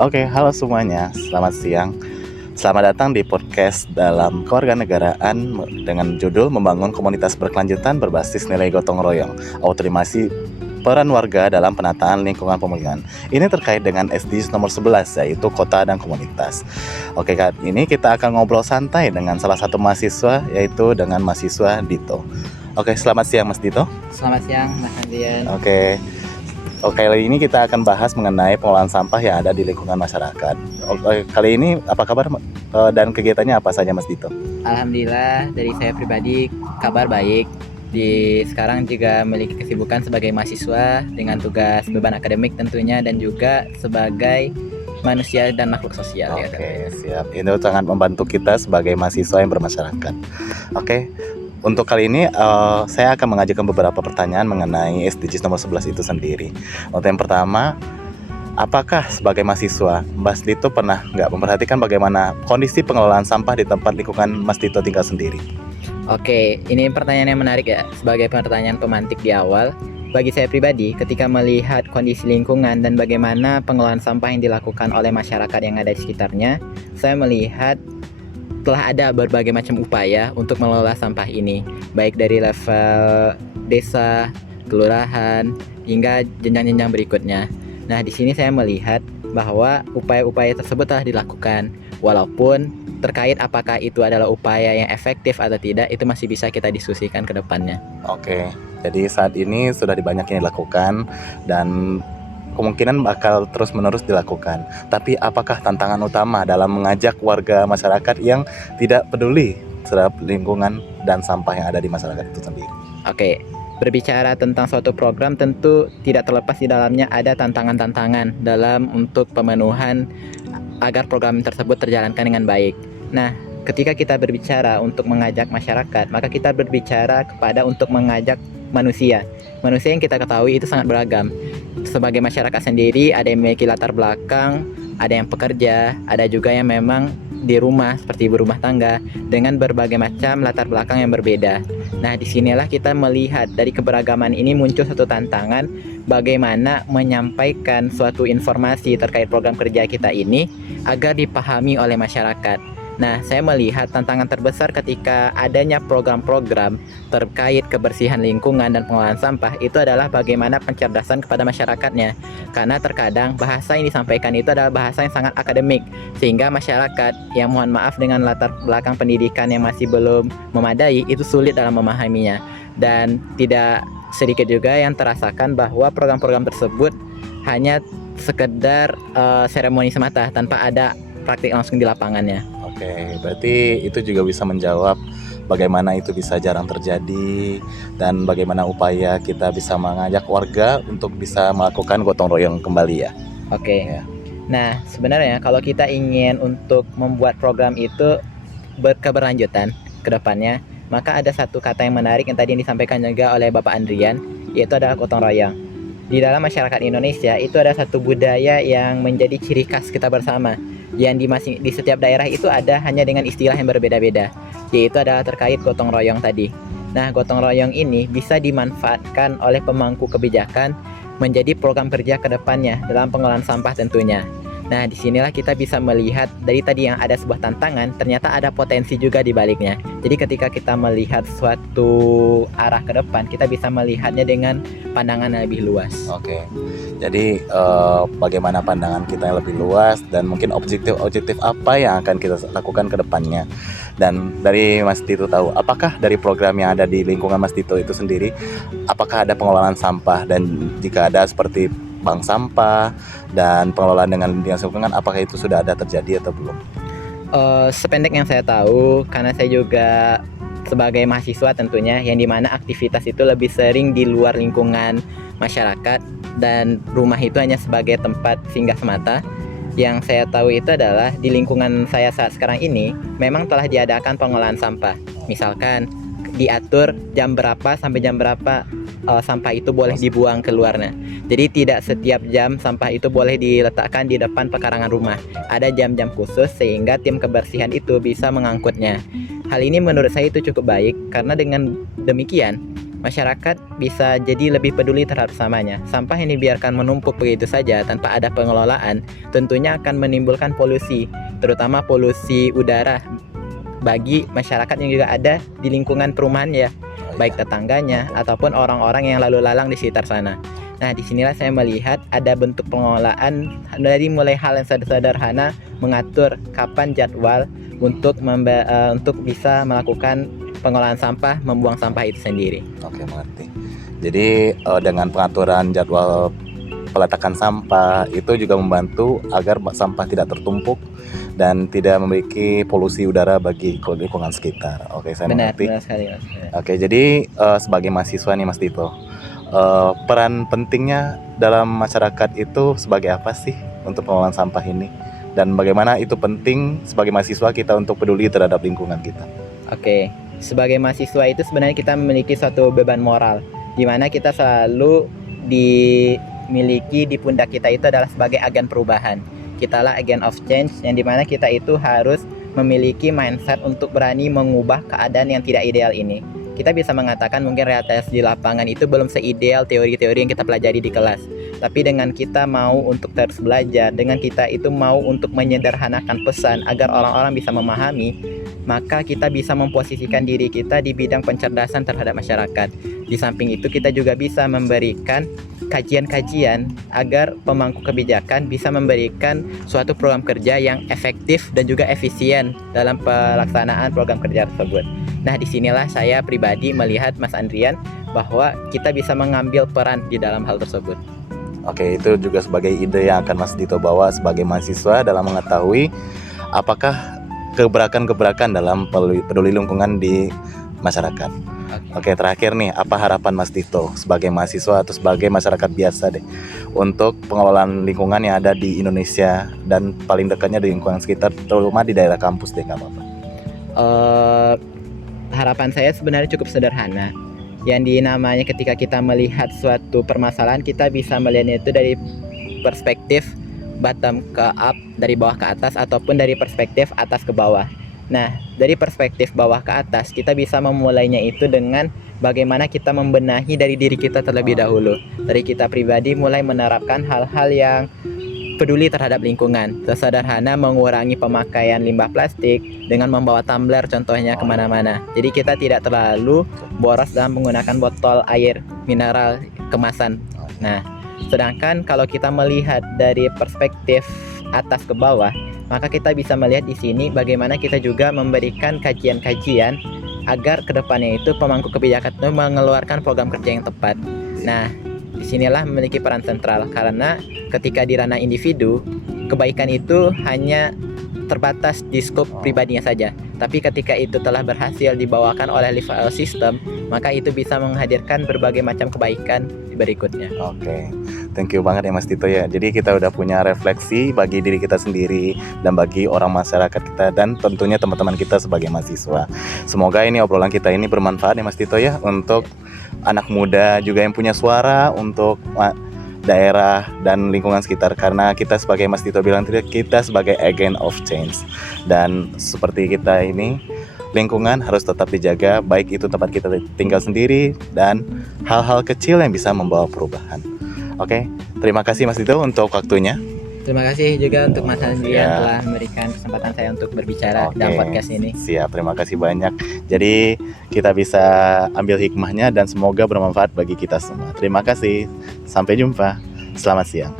Oke, halo semuanya. Selamat siang. Selamat datang di podcast dalam kewarganegaraan dengan judul Membangun Komunitas Berkelanjutan Berbasis Nilai Gotong Royong. Optimasi peran warga dalam penataan lingkungan pemukiman. Ini terkait dengan SDGs nomor 11, yaitu kota dan komunitas. Oke, kali ini kita akan ngobrol santai dengan salah satu mahasiswa, yaitu dengan mahasiswa Dito. Oke, selamat siang Mas Dito. Selamat siang, Mas Andrian. Oke, kali ini kita akan bahas mengenai pengolahan sampah yang ada di lingkungan masyarakat. Oke, kali ini apa kabar dan kegiatannya apa saja Mas Dito? Alhamdulillah, dari saya pribadi kabar baik. Di sekarang juga memiliki kesibukan sebagai mahasiswa dengan tugas beban akademik tentunya, dan juga sebagai manusia dan makhluk sosial. Oke, siap. Ini sangat membantu kita sebagai mahasiswa yang bermasyarakat. Oke. Untuk kali ini saya akan mengajukan beberapa pertanyaan mengenai SDGs nomor 11 itu sendiri. Untuk yang pertama, apakah sebagai mahasiswa Mas Dito pernah nggak memperhatikan bagaimana kondisi pengelolaan sampah di tempat lingkungan Mas Dito tinggal sendiri? Oke, ini pertanyaan yang menarik ya. Sebagai pertanyaan pemantik di awal, bagi saya pribadi, ketika melihat kondisi lingkungan dan bagaimana pengelolaan sampah yang dilakukan oleh masyarakat yang ada di sekitarnya, saya melihat telah ada berbagai macam upaya untuk mengelola sampah ini, baik dari level desa, kelurahan, hingga jenjang-jenjang berikutnya. Nah, di sini saya melihat bahwa upaya-upaya tersebut telah dilakukan, walaupun terkait apakah itu adalah upaya yang efektif atau tidak, itu masih bisa kita diskusikan ke depannya. Oke, jadi saat ini sudah banyak yang dilakukan dan kemungkinan bakal terus-menerus dilakukan. Tapi apakah tantangan utama dalam mengajak warga masyarakat yang tidak peduli terhadap lingkungan dan sampah yang ada di masyarakat itu sendiri? Oke, berbicara tentang suatu program tentu tidak terlepas di dalamnya ada tantangan-tantangan dalam untuk pemenuhan agar program tersebut terjalankan dengan baik. Nah, ketika kita berbicara untuk mengajak masyarakat, maka kita berbicara kepada untuk mengajak manusia. Manusia yang kita ketahui itu sangat beragam. Sebagai masyarakat sendiri, ada yang memiliki latar belakang, ada yang pekerja, ada juga yang memang di rumah seperti ibu rumah tangga dengan berbagai macam latar belakang yang berbeda. Nah, disinilah kita melihat dari keberagaman ini muncul satu tantangan bagaimana menyampaikan suatu informasi terkait program kerja kita ini agar dipahami oleh masyarakat. Nah, saya melihat tantangan terbesar ketika adanya program-program terkait kebersihan lingkungan dan pengelolaan sampah itu adalah bagaimana pencerdasan kepada masyarakatnya. Karena terkadang bahasa yang disampaikan itu adalah bahasa yang sangat akademik, sehingga masyarakat yang mohon maaf dengan latar belakang pendidikan yang masih belum memadai itu sulit dalam memahaminya. Dan tidak sedikit juga yang terasakan bahwa program-program tersebut hanya sekedar seremoni semata tanpa ada praktik langsung di lapangannya. Oke, berarti itu juga bisa menjawab bagaimana itu bisa jarang terjadi dan bagaimana upaya kita bisa mengajak warga untuk bisa melakukan gotong royong kembali ya. Oke. Ya. Nah, sebenarnya kalau kita ingin untuk membuat program itu berkeberlanjutan ke depannya, maka ada satu kata yang menarik yang tadi disampaikan juga oleh Bapak Andrian, yaitu adalah gotong royong. Di dalam masyarakat Indonesia itu ada satu budaya yang menjadi ciri khas kita bersama, yang di setiap daerah itu ada hanya dengan istilah yang berbeda-beda, yaitu adalah terkait gotong royong tadi. Nah, gotong royong ini bisa dimanfaatkan oleh pemangku kebijakan menjadi program kerja ke depannya dalam pengelolaan sampah tentunya. Nah, disinilah kita bisa melihat dari tadi yang ada sebuah tantangan, ternyata ada potensi juga di baliknya. Jadi ketika kita melihat suatu arah ke depan, kita bisa melihatnya dengan pandangan yang lebih luas. Oke, jadi bagaimana pandangan kita yang lebih luas dan mungkin objektif apa yang akan kita lakukan ke depannya. Dan dari Mas Dito tahu, apakah dari program yang ada di lingkungan Mas Dito itu sendiri, apakah ada pengelolaan sampah, dan jika ada seperti bank sampah dan pengelolaan dengan dinas lingkungan, apakah itu sudah ada terjadi atau belum? Sependek yang saya tahu, karena saya juga sebagai mahasiswa tentunya, yang dimana aktivitas itu lebih sering di luar lingkungan masyarakat dan rumah itu hanya sebagai tempat singgah semata. Yang saya tahu itu adalah di lingkungan saya saat sekarang ini memang telah diadakan pengolahan sampah. Misalkan diatur jam berapa sampai jam berapa sampah itu boleh dibuang keluarnya. Jadi tidak setiap jam sampah itu boleh diletakkan di depan pekarangan rumah. Ada jam-jam khusus sehingga tim kebersihan itu bisa mengangkutnya. Hal ini menurut saya itu cukup baik, karena dengan demikian masyarakat bisa jadi lebih peduli terhadap samanya. Sampah yang dibiarkan menumpuk begitu saja tanpa ada pengelolaan tentunya akan menimbulkan polusi, terutama polusi udara bagi masyarakat yang juga ada di lingkungan perumahan ya, baik tetangganya ataupun orang-orang yang lalu lalang di sekitar sana. Nah, disinilah saya melihat ada bentuk pengelolaan dari mulai hal yang sederhana, mengatur kapan jadwal untuk bisa melakukan pengolahan sampah, membuang sampah itu sendiri. Oke, mengerti. Jadi dengan pengaturan jadwal peletakan sampah itu juga membantu agar sampah tidak tertumpuk dan tidak memiliki polusi udara bagi lingkungan sekitar. Oke, saya mengerti. Benar sekali, Mas. Oke, jadi sebagai mahasiswa nih Mas Dito, peran pentingnya dalam masyarakat itu sebagai apa sih untuk pengelolaan sampah ini? Dan bagaimana itu penting sebagai mahasiswa kita untuk peduli terhadap lingkungan kita? Oke, sebagai mahasiswa itu sebenarnya kita memiliki suatu beban moral, di mana kita selalu dimiliki di pundak kita itu adalah sebagai agen perubahan. Kitalah agent of change, yang dimana kita itu harus memiliki mindset untuk berani mengubah keadaan yang tidak ideal ini. Kita bisa mengatakan mungkin realitas di lapangan itu belum seideal teori-teori yang kita pelajari di kelas. Tapi dengan kita mau untuk terus belajar, dengan kita itu mau untuk menyederhanakan pesan agar orang-orang bisa memahami, maka kita bisa memposisikan diri kita di bidang pencerdasan terhadap masyarakat. Di samping itu kita juga bisa memberikan kajian-kajian agar pemangku kebijakan bisa memberikan suatu program kerja yang efektif dan juga efisien dalam pelaksanaan program kerja tersebut. Nah, disinilah saya pribadi melihat Mas Andrian bahwa kita bisa mengambil peran di dalam hal tersebut. Oke, itu juga sebagai ide yang akan Mas Dito bawa sebagai mahasiswa dalam mengetahui apakah gebrakan-gebrakan dalam peduli lingkungan di masyarakat. Oke, terakhir nih, apa harapan Mas Dito sebagai mahasiswa atau sebagai masyarakat biasa deh untuk pengelolaan lingkungan yang ada di Indonesia dan paling dekatnya di lingkungan sekitar, terutama di daerah kampus deh, nggak apa-apa. Harapan saya sebenarnya cukup sederhana. Yang dinamanya ketika kita melihat suatu permasalahan, kita bisa melihatnya itu dari perspektif bottom ke up, dari bawah ke atas, ataupun dari perspektif atas ke bawah. Nah, dari perspektif bawah ke atas, kita bisa memulainya itu dengan bagaimana kita membenahi dari diri kita terlebih dahulu. Dari kita pribadi mulai menerapkan hal-hal yang peduli terhadap lingkungan. Sesederhana mengurangi pemakaian limbah plastik dengan membawa tumbler contohnya kemana-mana. Jadi kita tidak terlalu boros dalam menggunakan botol air mineral kemasan. Nah, sedangkan kalau kita melihat dari perspektif atas ke bawah, maka kita bisa melihat di sini bagaimana kita juga memberikan kajian-kajian agar kedepannya itu pemangku kebijakan itu mengeluarkan program kerja yang tepat. Nah, disinilah memiliki peran sentral, karena ketika di ranah individu, kebaikan itu hanya terbatas di skop pribadinya saja. Tapi ketika itu telah berhasil dibawakan oleh level system, maka itu bisa menghadirkan berbagai macam kebaikan berikutnya. Oke, thank you banget ya Mas Dito ya. Jadi kita udah punya refleksi bagi diri kita sendiri dan bagi orang masyarakat kita dan tentunya teman-teman kita sebagai mahasiswa. Semoga ini obrolan kita ini bermanfaat ya Mas Dito ya untuk anak muda juga yang punya suara untuk daerah dan lingkungan sekitar, karena kita sebagai Mas Dito bilang tadi, kita sebagai agent of change, dan seperti kita ini lingkungan harus tetap dijaga, baik itu tempat kita tinggal sendiri dan hal-hal kecil yang bisa membawa perubahan. Oke, terima kasih Mas Dito untuk waktunya. Terima kasih juga untuk Mas Andrian Ya. telah memberikan kesempatan saya untuk berbicara dalam podcast ini. Siap, terima kasih banyak. Jadi kita bisa ambil hikmahnya dan semoga bermanfaat bagi kita semua. Terima kasih. Sampai jumpa. Selamat siang.